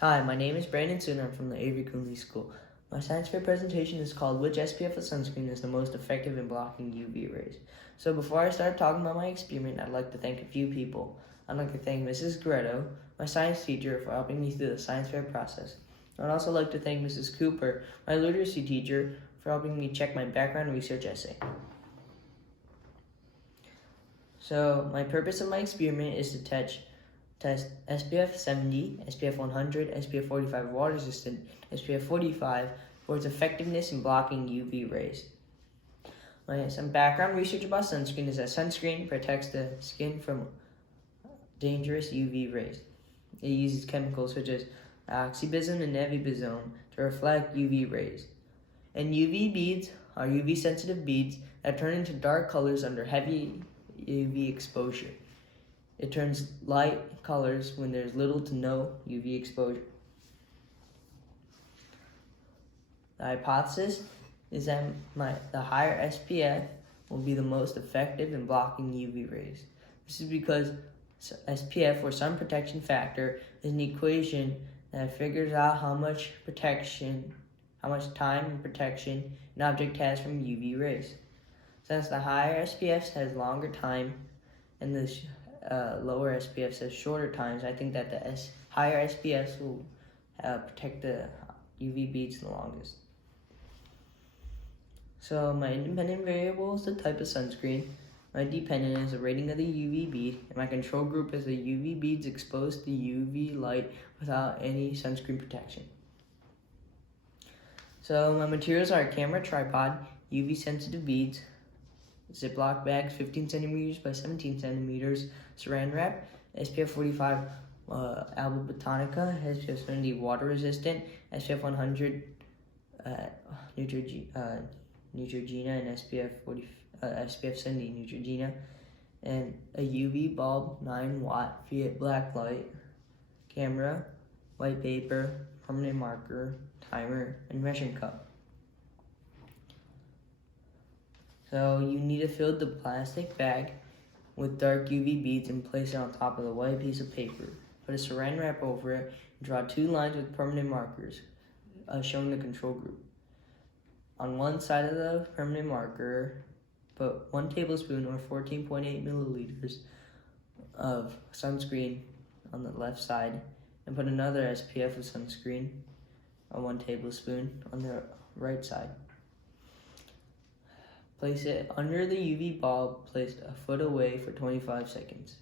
Hi, my name is Brandon Soon. I'm from the Avery Cooley School. My science fair presentation is called Which SPF of Sunscreen is the most effective in blocking UV rays. So before I start talking about my experiment, I'd like to thank a few people. I'd like to thank Mrs. Gretto, my science teacher, for helping me through the science fair process. I'd also like to thank Mrs. Cooper, my literacy teacher, for helping me check my background research essay. So my purpose of my experiment is to test SPF 70, SPF 100, SPF 45 water resistant, SPF 45 for its effectiveness in blocking UV rays. Some background research about sunscreen is that sunscreen protects the skin from dangerous UV rays. It uses chemicals such as oxybisone and nevibisone to reflect UV rays. And UV beads are UV sensitive beads that turn into dark colors under heavy UV exposure. It turns light colors when there's little to no UV exposure. The hypothesis is that the higher SPF will be the most effective in blocking UV rays. This is because SPF, or sun protection factor, is an equation that figures out how much time and protection an object has from UV rays. Since the higher SPF has longer time and the lower SPF has shorter times, I think that the higher SPF will protect the UV beads the longest. So my independent variable is the type of sunscreen, my dependent is the rating of the UV bead, and my control group is the UV beads exposed to UV light without any sunscreen protection. So my materials are a camera tripod, UV sensitive beads, Ziploc bags 15 centimeters by 17 centimeters, saran wrap, SPF 45 Alba Botanica, SPF 70 water resistant, SPF 100 Neutrogena, and SPF 70 Neutrogena, and a UV bulb 9-watt Fiat black light, camera, white paper, permanent marker, timer, and measuring cup. So you need to fill the plastic bag with dark UV beads and place it on top of the white piece of paper. Put a saran wrap over it and draw 2 lines with permanent markers showing the control group. On one side of the permanent marker, put 1 tablespoon or 14.8 milliliters of sunscreen on the left side, and put another SPF of sunscreen on 1 tablespoon on the right side. Place it under the UV bulb placed a foot away for 25 seconds.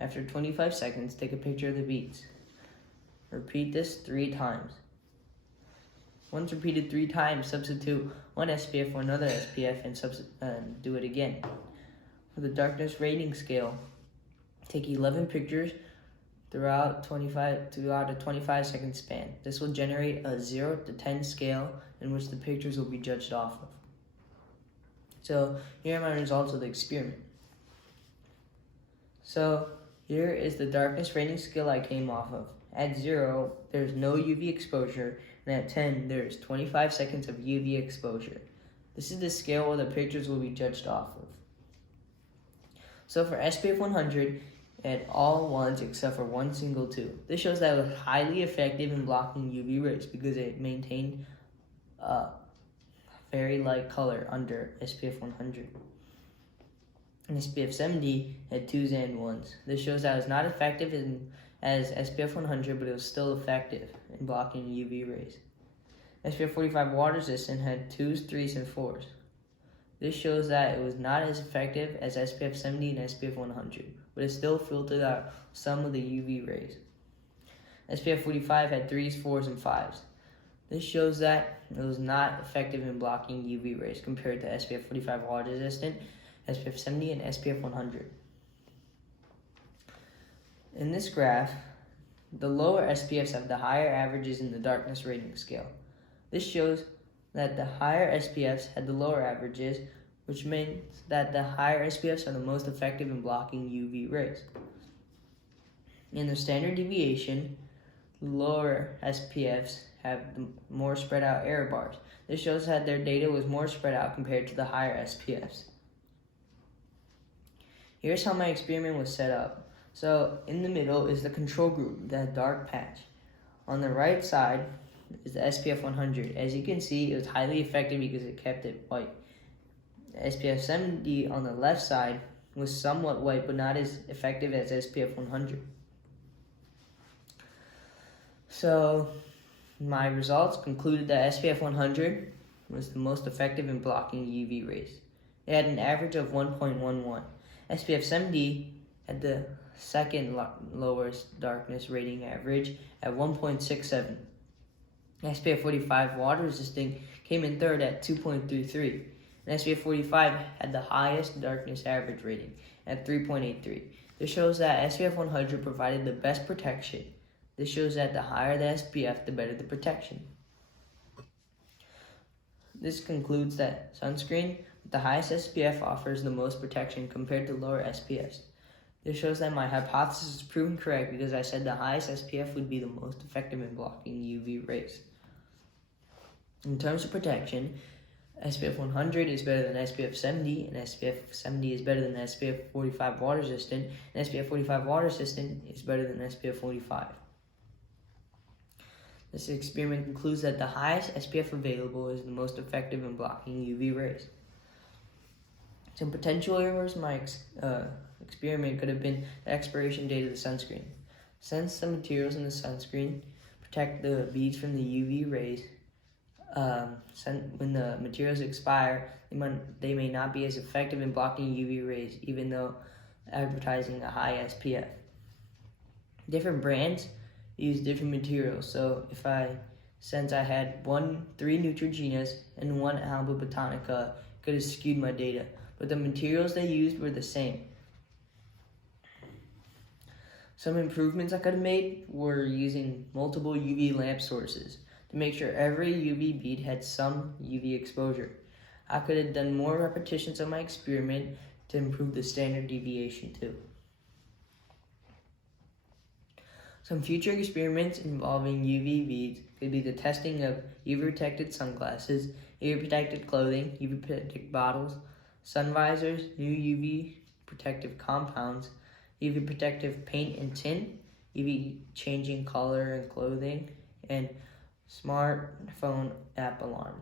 After 25 seconds, take a picture of the beads. Repeat this 3 times. Once repeated 3 times, substitute 1 SPF for another SPF and do it again. For the darkness rating scale, take 11 pictures throughout a 25-second span. This will generate a 0 to 10 scale in which the pictures will be judged off of. So here are my results of the experiment. So here is the darkness rating scale I came off of. At 0, there's no UV exposure, and at 10, there's 25 seconds of UV exposure. This is the scale where the pictures will be judged off of. So for SPF 100, at all ones except for 1 single 2. This shows that it was highly effective in blocking UV rays because it maintained very light color under SPF 100. And SPF 70 had 2s and 1s. This shows that it was not effective as SPF 100, but it was still effective in blocking UV rays. SPF 45 water resistant had 2s, 3s, and 4s. This shows that it was not as effective as SPF 70 and SPF 100, but it still filtered out some of the UV rays. SPF 45 had 3s, 4s, and 5s. This shows that it was not effective in blocking UV rays compared to SPF 45 water resistant, SPF 70, and SPF 100. In this graph, the lower SPFs have the higher averages in the darkness rating scale. This shows that the higher SPFs had the lower averages, which means that the higher SPFs are the most effective in blocking UV rays. In the standard deviation, lower SPFs have the more spread out error bars. This shows that their data was more spread out compared to the higher SPFs. Here's how my experiment was set up. So in the middle is the control group, that dark patch. On the right side is the SPF 100. As you can see, it was highly effective because it kept it white. SPF 70 on the left side was somewhat white, but not as effective as SPF 100. So my results concluded that SPF 100 was the most effective in blocking UV rays. It had an average of 1.11. SPF 70 had the second lowest darkness rating average at 1.67. SPF 45 water resistant came in third at 2.33. And SPF 45 had the highest darkness average rating at 3.83. This shows that SPF 100 provided the best protection. This shows that the higher the SPF, the better the protection. This concludes that sunscreen with the highest SPF offers the most protection compared to lower SPFs. This shows that my hypothesis is proven correct because I said the highest SPF would be the most effective in blocking UV rays. In terms of protection, SPF 100 is better than SPF 70, and SPF 70 is better than SPF 45 water resistant, and SPF 45 water resistant is better than SPF 45. This experiment concludes that the highest SPF available is the most effective in blocking UV rays. Some potential errors in my experiment could have been the expiration date of the sunscreen. Since the materials in the sunscreen protect the beads from the UV rays, when the materials expire, they may not be as effective in blocking UV rays, even though advertising a high SPF. Different brands use different materials, so since I had 3 Neutrogenas and 1 Alba Botanica, could have skewed my data, but the materials they used were the same. Some improvements I could have made were using multiple UV lamp sources to make sure every UV bead had some UV exposure. I could have done more repetitions of my experiment to improve the standard deviation too. Some future experiments involving UV beads could be the testing of UV-protected sunglasses, UV-protected clothing, UV-protected bottles, sun visors, new UV protective compounds, UV protective paint and tint, UV changing color and clothing, and smartphone app alarm.